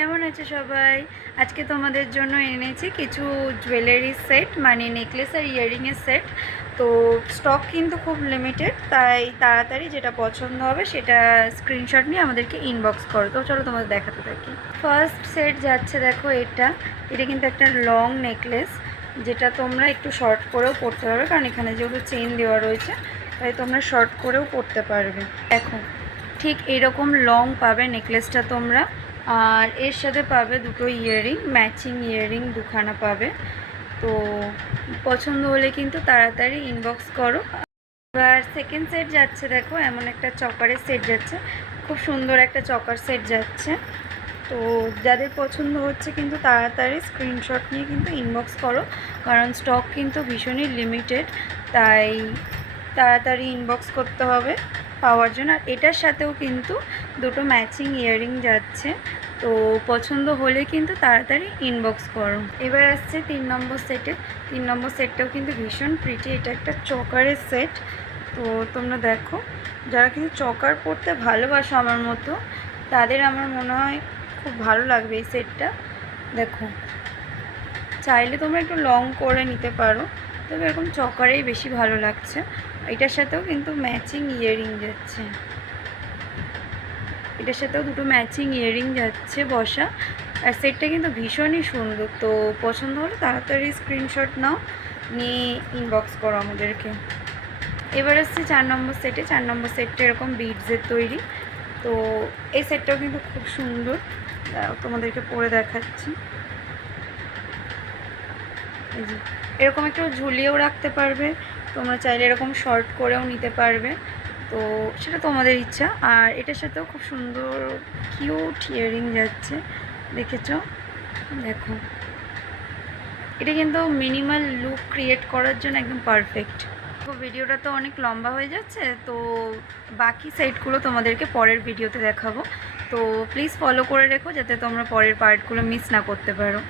কেমন আছো সবাই? আজকে তোমাদের জন্য এনেছি কিছু জুয়েলারি সেট, মানে নেকলেস আর ইয়াররিংয়ের সেট। তো স্টক কিন্তু খুব লিমিটেড, তাই তাড়াতাড়ি যেটা পছন্দ হবে সেটা স্ক্রিনশট নিয়ে আমাদেরকে ইনবক্স করো। তো চলো তোমাদের দেখাতে থাকি। ফার্স্ট সেট যাচ্ছে, দেখো এটা কিন্তু একটা লং নেকলেস, যেটা তোমরা একটু শর্ট করেও পরতে পারবে, কারণ এখানে যেহেতু চেইন দেওয়া রয়েছে তাই তোমরা শর্ট করেও পরতে পারবে। দেখো ঠিক এরকম লং পাবে নেকলেসটা তোমরা, আর এর সাথে পাবে দুটো ইয়াররিং, ম্যাচিং ইয়াররিং দুখানা পাবে। তো পছন্দ হলে কিন্তু তাড়াতাড়ি ইনবক্স করো। এবার সেকেন্ড সেট যাচ্ছে, দেখো এমন একটা চকারের সেট যাচ্ছে, খুব সুন্দর একটা চকার সেট যাচ্ছে। তো যাদের পছন্দ হচ্ছে কিন্তু তাড়াতাড়ি স্ক্রিনশট নিয়ে কিন্তু ইনবক্স করো, কারণ স্টক কিন্তু ভীষণই লিমিটেড, তাই তাড়াতাড়ি ইনবক্স করতে হবে পাওয়ার জন্য। আর এটার সাথেও কিন্তু দুটো ম্যাচিং ইয়াররিং যাচ্ছে, তো পছন্দ হলে কিন্তু তাড়াতাড়ি ইনবক্স করো। এবার আসছে 3 নম্বর সেটে। 3 নম্বর সেটটাও কিন্তু ভীষণ প্রিটি, এটা একটা চকারের সেট। তো তোমরা দেখো, যারা কিন্তু চকার পরতে ভালোবাসো আমার মতো, তাদের আমার মনে হয় খুব ভালো লাগবে এই সেটটা। দেখো চাইলে তোমরা একটু লং করে নিতে পারো, তবে এরকম চকারেই বেশি ভালো লাগছে। এটার সাথেও কিন্তু ম্যাচিং ইয়াররিং যাচ্ছে, এটার সাথেও দুটো ম্যাচিং ইয়াররিং যাচ্ছে বসা। আর সেটটা কিন্তু ভীষণই সুন্দর। তো পছন্দ হলে তাড়াতাড়ি স্ক্রিনশট নাও, নিয়ে ইনবক্স করো আমাদেরকে। এবার আসছে 4 নম্বর সেটে। 4 নম্বর সেটটা এরকম বিডসের তৈরি। তো এই সেটটাও কিন্তু খুব সুন্দর, তোমাদেরকে পরে দেখাচ্ছি। এই যে এরকম একটু ঝুলিয়েও রাখতে পারবে, তোমরা চাইলে এরকম শর্ট করেও নিতে পারবে, তো সেটা তোমাদের ইচ্ছা। আর এটার সাথেও খুব সুন্দর কিউট ইয়াররিং যাচ্ছে, দেখেছো? দেখো এটা কিন্তু মিনিমাল লুক ক্রিয়েট করার জন্য একদম পারফেক্ট। তো ভিডিওটা তো অনেক লম্বা হয়ে যাচ্ছে, তো বাকি সাইটগুলো তোমাদেরকে পরের ভিডিওতে দেখাবো। তো প্লিজ ফলো করে রেখো, যাতে তোমরা পরের পার্টগুলো মিস না করতে পারো।